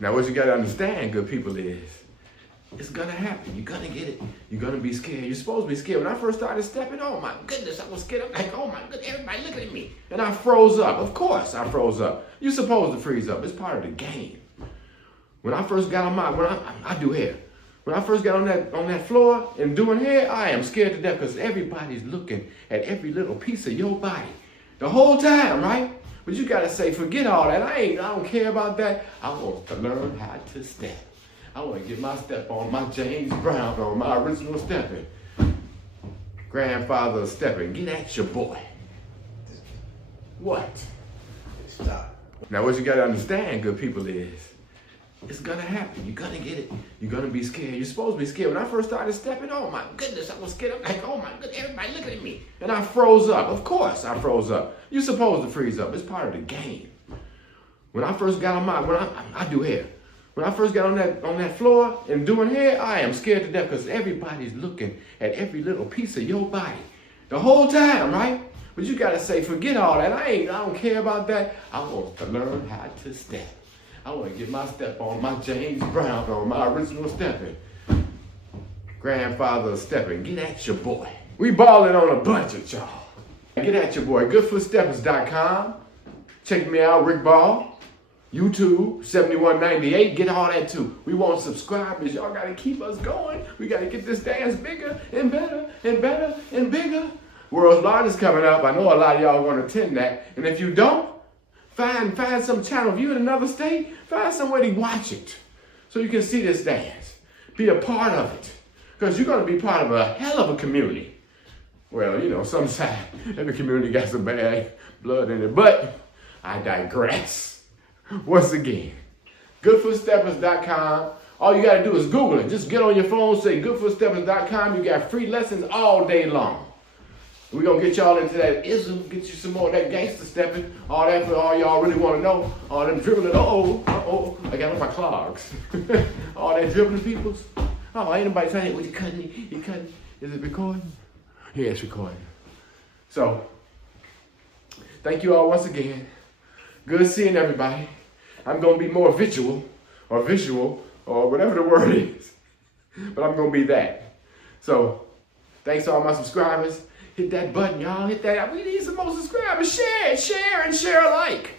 Now what you gotta understand, good people, is it's gonna happen. You're gonna get it. You're gonna be scared. You're supposed to be scared. When I first started stepping, oh my goodness, I was scared. I'm like, oh my goodness, everybody looking at me. And I froze up. Of course I froze up. You're supposed to freeze up. It's part of the game. When I first got on I do hair. When I first got on that floor and doing hair, I am scared to death because everybody's looking at every little piece of your body the whole time, right? But you gotta say, forget all that. I don't care about that. I want to learn how to step. I want to get my step on, my James Brown on, my original stepping. Grandfather stepping. Get at your boy. What? Stop. Now what you gotta understand, good people, is it's gonna happen. You're gonna get it. You're gonna be scared. You're supposed to be scared. When I first started stepping, oh my goodness, I was scared. I'm like, oh my goodness, everybody looking at me. And I froze up. Of course I froze up. You're supposed to freeze up. It's part of the game. When I first got on I do hair. When I first got on that floor and doing hair, I am scared to death because everybody's looking at every little piece of your body the whole time, right? But you gotta say, forget all that. I don't care about that. I want to learn how to step. I want to get my step on, my James Brown on, my original stepping. Grandfather stepping. Get at your boy. We balling on a budget, y'all. Get at your boy. Goodfootsteppers.com. Check me out, Rick Ball. YouTube, 7198. Get all that too. We want subscribers. Y'all got to keep us going. We got to get this dance bigger and better and better and bigger. World's Largest coming up. I know a lot of y'all want to attend that. And if you don't, find some channel. If you're in another state, find some way to watch it so you can see this dance. Be a part of it. Because you're going to be part of a hell of a community. Well, you know, sometimes every community got some bad blood in it. But I digress. Once again, goodfootsteppers.com. All you got to do is Google it. Just get on your phone, say goodfootsteppers.com. You got free lessons all day long. We're going to get y'all into that ism, get you some more of that gangster stepping, all that for all y'all really want to know. All them dribbling, I got on my clogs. All that dribbling peoples. Oh, ain't nobody saying, what you cutting? You cutting? Is it recording? Yeah, it's recording. So, thank you all once again. Good seeing everybody. I'm going to be more visual, or whatever the word is. But I'm going to be that. So, thanks to all my subscribers. Hit that button, y'all. Hit that. We need some more subscribers. Share alike.